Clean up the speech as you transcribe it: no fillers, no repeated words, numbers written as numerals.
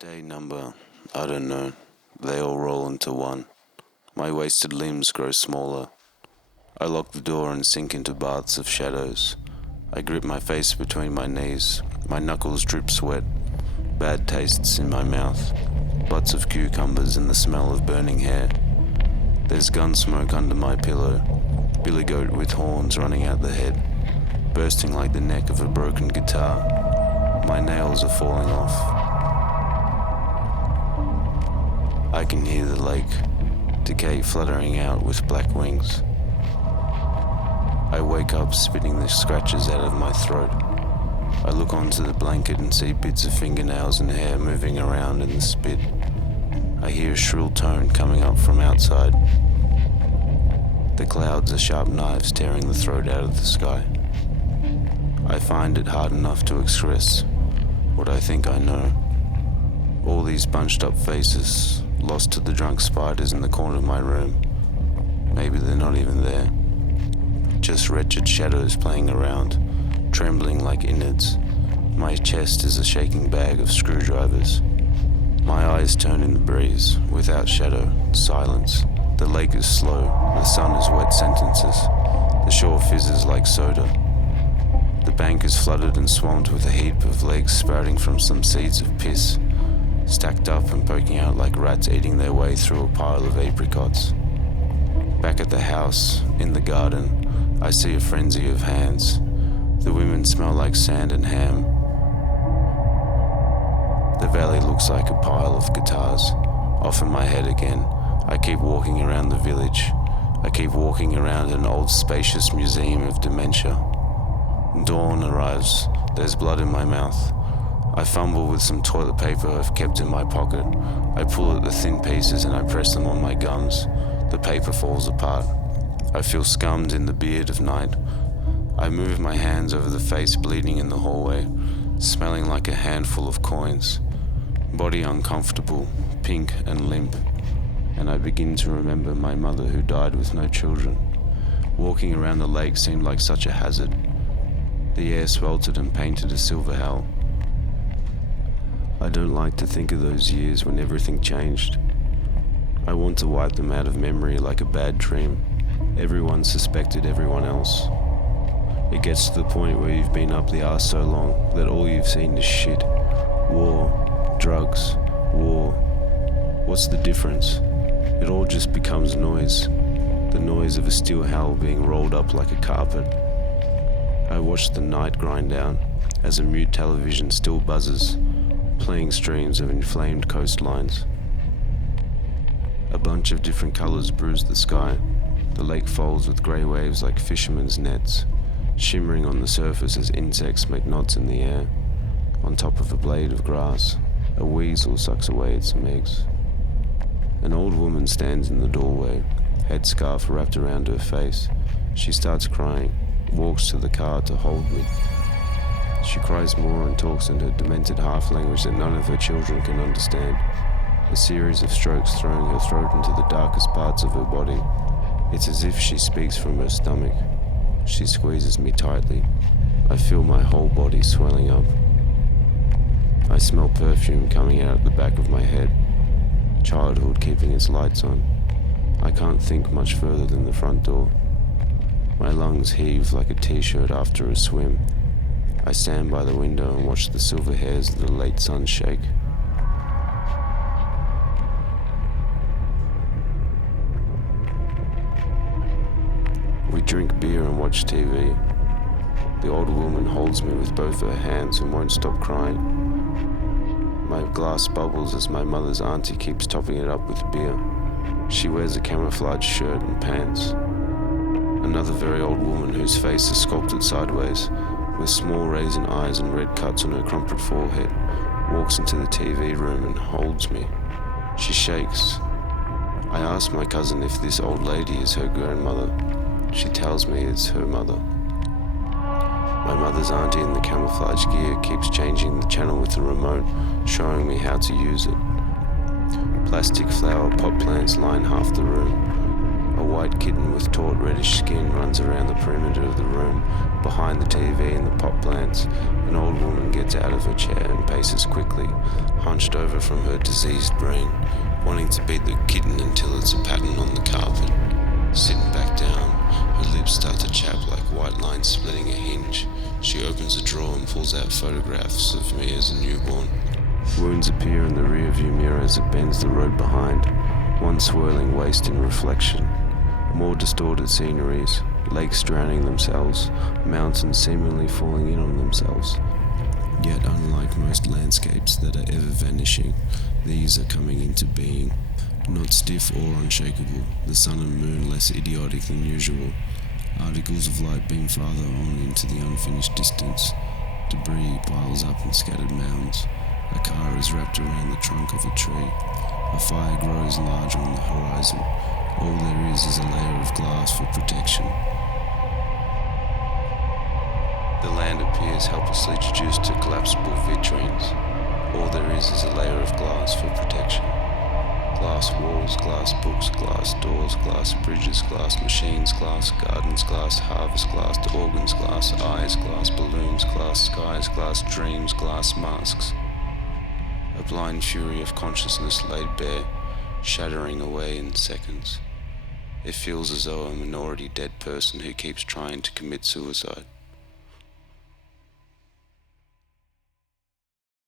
Day number, I don't know. They all roll into one. My wasted limbs grow smaller. I lock the door and sink into baths of shadows. I grip my face between my knees. My knuckles drip sweat. Bad tastes in my mouth. Butts of cucumbers and the smell of burning hair. There's gun smoke under my pillow. Billy goat with horns running out the head, bursting like the neck of a broken guitar. My nails are falling off. I can hear the lake, decay fluttering out with black wings. I wake up spitting the scratches out of my throat. I look onto the blanket and see bits of fingernails and hair moving around in the spit. I hear a shrill tone coming up from outside. The clouds are sharp knives tearing the throat out of the sky. I find it hard enough to express what I think I know. All these bunched up faces, lost to the drunk spiders in the corner of my room. Maybe they're not even there. Just wretched shadows playing around, trembling like innards. My chest is a shaking bag of screwdrivers. My eyes turn in the breeze, without shadow, silence. The lake is slow, the sun is wet sentences. The shore fizzes like soda. The bank is flooded and swamped with a heap of legs sprouting from some seeds of piss, stacked up and poking out like rats eating their way through a pile of apricots. Back at the house, in the garden, I see a frenzy of hands. The women smell like sand and ham. The valley looks like a pile of guitars. Off in my head again, I keep walking around the village. I keep walking around an old spacious museum of dementia. Dawn arrives. There's blood in my mouth. I fumble with some toilet paper I've kept in my pocket. I pull at the thin pieces and I press them on my gums. The paper falls apart. I feel scummed in the beard of night. I move my hands over the face bleeding in the hallway, smelling like a handful of coins. Body uncomfortable, pink and limp. And I begin to remember my mother who died with no children. Walking around the lake seemed like such a hazard. The air sweltered and painted a silver hell. I don't like to think of those years when everything changed. I want to wipe them out of memory like a bad dream. Everyone suspected everyone else. It gets to the point where you've been up the arse so long that all you've seen is shit. War, drugs, war. What's the difference? It all just becomes noise. The noise of a steel hell being rolled up like a carpet. I watch the night grind down as a mute television still buzzes, playing streams of inflamed coastlines. A bunch of different colors bruise the sky. The lake folds with grey waves like fishermen's nets, shimmering on the surface as insects make knots in the air. On top of a blade of grass, a weasel sucks away at some eggs. An old woman stands in the doorway, headscarf wrapped around her face. She starts crying, walks to the car to hold me. She cries more and talks in her demented half-language that none of her children can understand. A series of strokes throwing her throat into the darkest parts of her body. It's as if she speaks from her stomach. She squeezes me tightly. I feel my whole body swelling up. I smell perfume coming out the back of my head. Childhood keeping its lights on. I can't think much further than the front door. My lungs heave like a t-shirt after a swim. I stand by the window and watch the silver hairs of the late sun shake. We drink beer and watch TV. The old woman holds me with both her hands and won't stop crying. My glass bubbles as my mother's auntie keeps topping it up with beer. She wears a camouflage shirt and pants. Another very old woman whose face is sculpted sideways, with small raisin eyes and red cuts on her crumpled forehead, walks into the TV room and holds me. She shakes. I ask my cousin if this old lady is her grandmother. She tells me it's her mother. My mother's auntie in the camouflage gear keeps changing the channel with the remote, showing me how to use it. Plastic flower pot plants line half the room. A white kitten with taut reddish skin runs around the perimeter of the room, behind the TV and the pot plants. An old woman gets out of her chair and paces quickly, hunched over from her diseased brain, wanting to beat the kitten until it's a pattern on the carpet. Sitting back down, her lips start to chap like white lines splitting a hinge. She opens a drawer and pulls out photographs of me as a newborn. Wounds appear in the rearview mirror as it bends the road behind, one swirling waste in reflection. More distorted sceneries, lakes drowning themselves, mountains seemingly falling in on themselves. Yet unlike most landscapes that are ever vanishing, these are coming into being. Not stiff or unshakable, the sun and moon less idiotic than usual. Articles of light beam farther on into the unfinished distance. Debris piles up in scattered mounds. A car is wrapped around the trunk of a tree. A fire grows larger on the horizon. All there is a layer of glass for protection. The land appears helplessly reduced to collapsible vitrines. All there is a layer of glass for protection. Glass walls, glass books, glass doors, glass bridges, glass machines, glass gardens, glass harvest, glass organs, glass eyes, glass balloons, glass skies, glass dreams, glass masks. A blind fury of consciousness laid bare, shattering away in seconds. It feels as though I'm an already dead person who keeps trying to commit suicide.